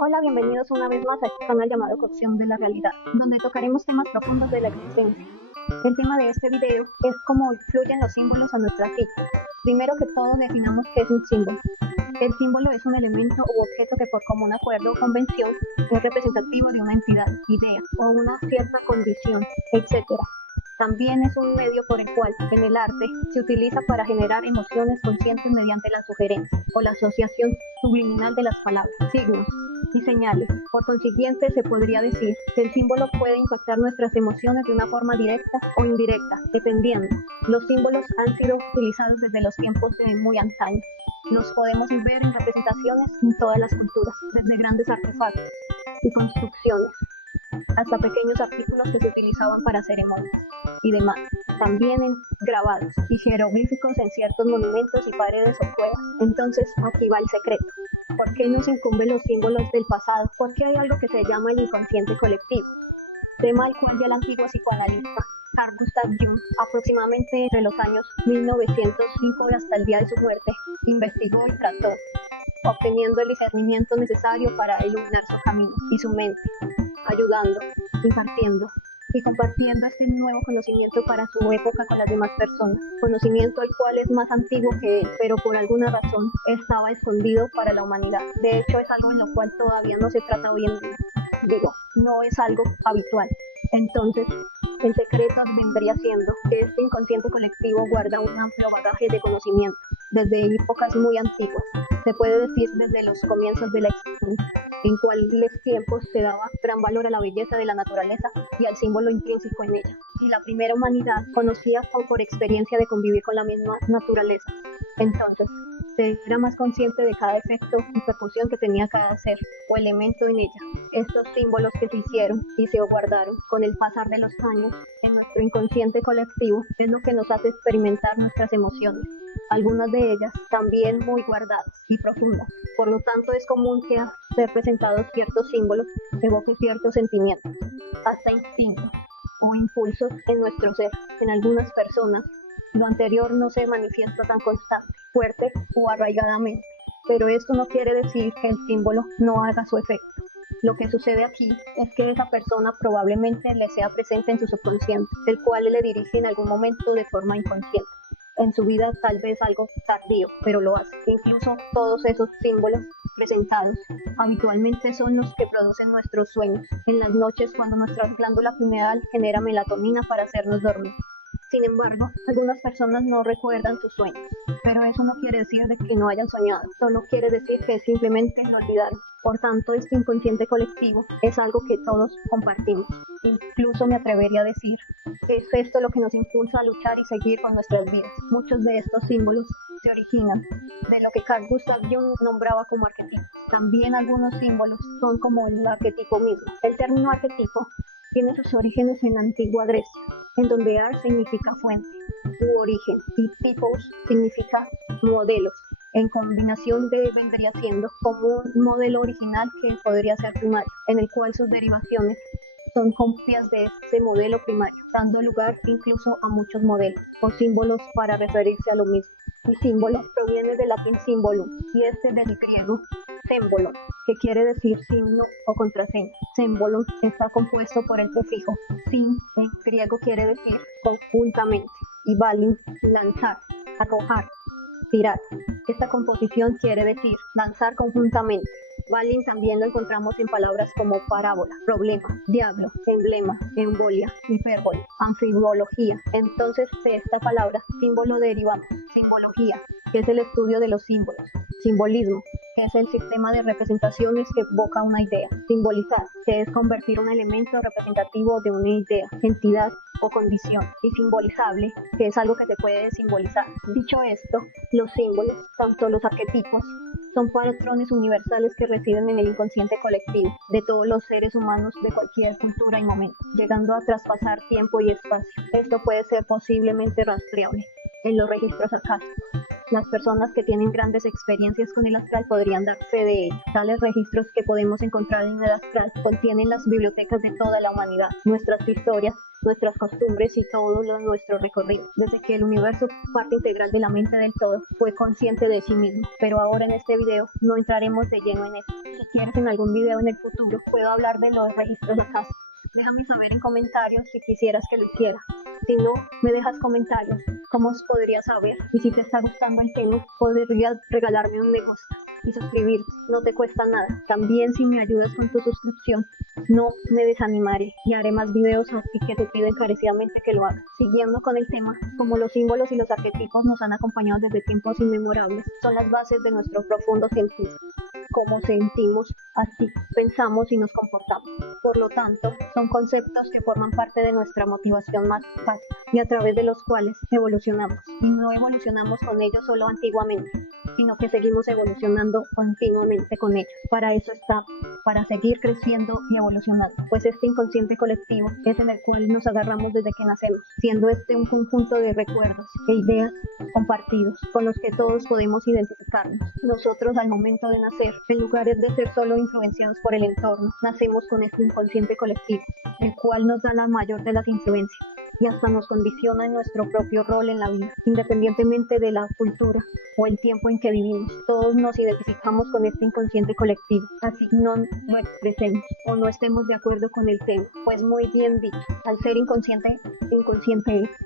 Hola, bienvenidos una vez más a este canal llamado Cocción de la Realidad, donde tocaremos temas profundos de la existencia. El tema de este video es cómo influyen los símbolos a nuestra psique. Primero que todo, definamos qué es un símbolo. El símbolo es un elemento u objeto que por común acuerdo o convención es representativo de una entidad, idea o una cierta condición, etc. También es un medio por el cual, en el arte, se utiliza para generar emociones conscientes mediante la sugerencia o la asociación subliminal de las palabras, signos y señales. Por consiguiente, se podría decir que el símbolo puede impactar nuestras emociones de una forma directa o indirecta, dependiendo. Los símbolos han sido utilizados desde los tiempos de muy antaño. Los podemos ver en representaciones en todas las culturas, desde grandes artefactos y construcciones hasta pequeños artículos que se utilizaban para ceremonias y demás. También en grabados y jeroglíficos en ciertos monumentos y paredes o cuevas. Entonces, aquí va el secreto. ¿Por qué nos incumben los símbolos del pasado? Porque hay algo que se llama el inconsciente colectivo, tema al cual ya el antiguo psicoanalista Carl Gustav Jung, aproximadamente entre los años 1905 y hasta el día de su muerte, investigó y trató, obteniendo el discernimiento necesario para iluminar su camino y su mente, ayudando, impartiendo y compartiendo este nuevo conocimiento para su época con las demás personas, conocimiento el cual es más antiguo que él, pero por alguna razón estaba escondido para la humanidad. De hecho, es algo en lo cual todavía no se trata hoy en día. Digo, no es algo habitual. Entonces, el secreto vendría siendo que este inconsciente colectivo guarda un amplio bagaje de conocimiento, desde épocas muy antiguas, se puede decir desde los comienzos de la existencia, en cuáles tiempos se daba gran valor a la belleza de la naturaleza y al símbolo intrínseco en ella. Y la primera humanidad conocía por experiencia de convivir con la misma naturaleza. Entonces, se era más consciente de cada efecto y percusión que tenía cada ser o elemento en ella. Estos símbolos que se hicieron y se guardaron con el pasar de los años en nuestro inconsciente colectivo es lo que nos hace experimentar nuestras emociones, algunas de ellas también muy guardadas y profundas. Por lo tanto, es común que al ser presentados ciertos símbolos evoque ciertos sentimientos, hasta instintos o impulsos en nuestro ser. En algunas personas, lo anterior no se manifiesta tan constante, fuerte o arraigadamente, pero esto no quiere decir que el símbolo no haga su efecto. Lo que sucede aquí es que esa persona probablemente le sea presente en su subconsciente, el cual le dirige en algún momento de forma inconsciente. En su vida tal vez algo tardío, pero lo hace. Incluso todos esos símbolos presentados habitualmente son los que producen nuestros sueños en las noches cuando nuestra glándula pineal genera melatonina para hacernos dormir. Sin embargo, algunas personas no recuerdan sus sueños, pero eso no quiere decir de que no hayan soñado, solo quiere decir que simplemente lo olvidaron. Por tanto, este inconsciente colectivo es algo que todos compartimos. Incluso me atrevería a decir que es esto lo que nos impulsa a luchar y seguir con nuestras vidas. Muchos de estos símbolos se originan de lo que Carl Gustav Jung nombraba como arquetipos. También algunos símbolos son como el arquetipo mismo. El término arquetipo tiene sus orígenes en la antigua Grecia, en donde ar significa fuente u origen y typos significa modelos. En combinación vendría siendo como un modelo original que podría ser primario, en el cual sus derivaciones son copias de ese modelo primario, dando lugar incluso a muchos modelos o símbolos para referirse a lo mismo. El símbolo proviene del latín symbolum y este del griego símbolo, que quiere decir signo o contraseña. Símbolo está compuesto por el prefijo sin, en griego quiere decir conjuntamente, y balin, lanzar, arrojar, tirar. Esta composición quiere decir lanzar conjuntamente. Balin también lo encontramos en palabras como parábola, problema, diablo, emblema, embolia, hipérbole, anfibología. Entonces, de esta palabra, símbolo derivamos simbología, que es el estudio de los símbolos, simbolismo, que es el sistema de representaciones que evoca una idea, simbolizar, que es convertir un elemento representativo de una idea, entidad o condición, y simbolizable, que es algo que se puede simbolizar. Dicho esto, los símbolos, tanto los arquetipos, son patrones universales que residen en el inconsciente colectivo de todos los seres humanos de cualquier cultura y momento, llegando a traspasar tiempo y espacio. Esto puede ser posiblemente rastreable en los registros acásicos. Las personas que tienen grandes experiencias con el astral podrían dar fe de ello. Tales registros que podemos encontrar en el astral contienen las bibliotecas de toda la humanidad, nuestras historias, nuestras costumbres y todo nuestro recorrido. Desde que el universo, parte integral de la mente del todo, fue consciente de sí mismo. Pero ahora en este video no entraremos de lleno en eso. Si quieres en algún video en el futuro, puedo hablar de los registros acá. Déjame saber en comentarios si quisieras que lo hiciera. Si no, me dejas comentarios. ¿Cómo os podría saber? Y si te está gustando el tema, podrías regalarme un me gusta y suscribirte. No te cuesta nada. También si me ayudas con tu suscripción, no me desanimaré y haré más videos, así que te pido encarecidamente que lo hagas. Siguiendo con el tema, como los símbolos y los arquetipos nos han acompañado desde tiempos inmemorables, son las bases de nuestro profundo sentir. Cómo sentimos, así pensamos y nos comportamos. Por lo tanto, son conceptos que forman parte de nuestra motivación más básica y a través de los cuales evolucionamos. Y no evolucionamos con ellos solo antiguamente, sino que seguimos evolucionando continuamente con ellos. Para eso está, para seguir creciendo y evolucionando, pues este inconsciente colectivo es en el cual nos agarramos desde que nacemos, siendo este un conjunto de recuerdos e ideas compartidos con los que todos podemos identificarnos. Nosotros al momento de nacer, en lugar de ser solo influenciados por el entorno, nacemos con este inconsciente colectivo, el cual nos da la mayor de las influencias y hasta nos condiciona en nuestro propio rol en la vida, independientemente de la cultura o el tiempo en que vivimos. Todos nos identificamos con este inconsciente colectivo, así no lo expresemos o no estemos de acuerdo con el tema. Pues muy bien dicho, al ser inconsciente es.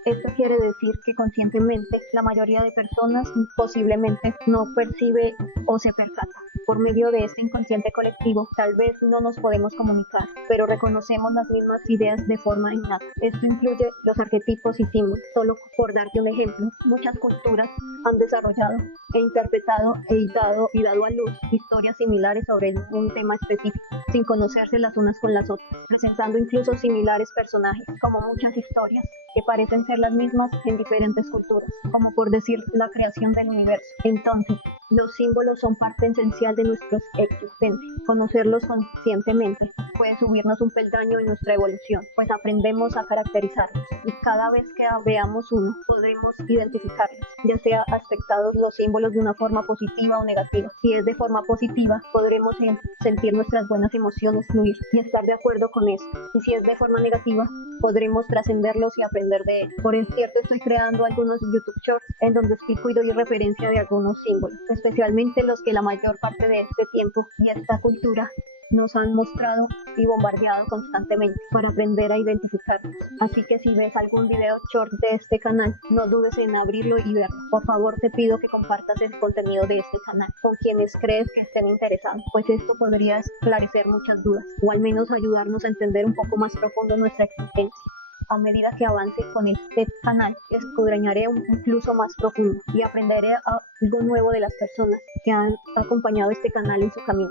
Esto quiere decir que conscientemente la mayoría de personas posiblemente no percibe o se percata. Por medio de este inconsciente colectivo, tal vez no nos podemos comunicar, pero reconocemos las mismas ideas de forma innata. Esto incluye los arquetipos y símbolos. Solo por darte un ejemplo, muchas culturas han desarrollado e interpretado y dado a luz historias similares sobre un tema específico, sin conocerse las unas con las otras, presentando incluso similares personajes, como muchas historias que parecen ser las mismas en diferentes culturas, como por decir la creación del universo. Entonces, los símbolos son parte esencial de nuestra existencia. Conocerlos conscientemente puede subirnos un peldaño en nuestra evolución, pues aprendemos a caracterizarlos y cada vez que veamos uno podremos identificarlos, ya sea aspectados los símbolos de una forma positiva o negativa. Si es de forma positiva, podremos sentir nuestras buenas emociones fluir y estar de acuerdo con eso. Y si es de forma negativa, podremos trascenderlos y aprender de él. Por cierto, estoy creando algunos YouTube Shorts en donde explico y doy referencia de algunos símbolos, especialmente los que la mayor parte de este tiempo y esta cultura nos han mostrado y bombardeado constantemente para aprender a identificarlos. Así que si ves algún video short de este canal, no dudes en abrirlo y verlo. Por favor, te pido que compartas el contenido de este canal con quienes crees que estén interesados, pues esto podría esclarecer muchas dudas o al menos ayudarnos a entender un poco más profundo nuestra existencia. A medida que avance con este canal, escudriñaré incluso más profundo y aprenderé algo nuevo de las personas que han acompañado este canal en su camino.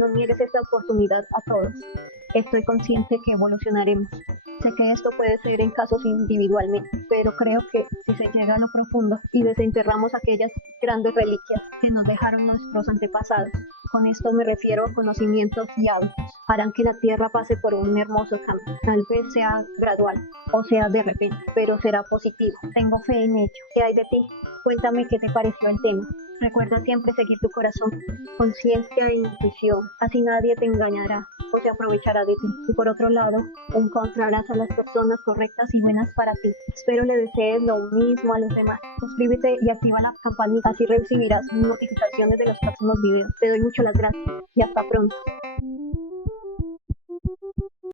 No niegues esta oportunidad a todos. Estoy consciente que evolucionaremos. Sé que esto puede ser en casos individualmente, pero creo que si se llega a lo profundo y desenterramos aquellas grandes reliquias que nos dejaron nuestros antepasados, con esto me refiero a conocimientos y hábitos, harán que la Tierra pase por un hermoso cambio. Tal vez sea gradual o sea de repente, pero será positivo. Tengo fe en ello. ¿Qué hay de ti? Cuéntame qué te pareció el tema. Recuerda siempre seguir tu corazón, conciencia e intuición, así nadie te engañará o se aprovechará de ti. Y por otro lado, encontrarás a las personas correctas y buenas para ti. Espero le desees lo mismo a los demás. Suscríbete y activa la campanita, así recibirás notificaciones de los próximos videos. Te doy mucho las gracias y hasta pronto.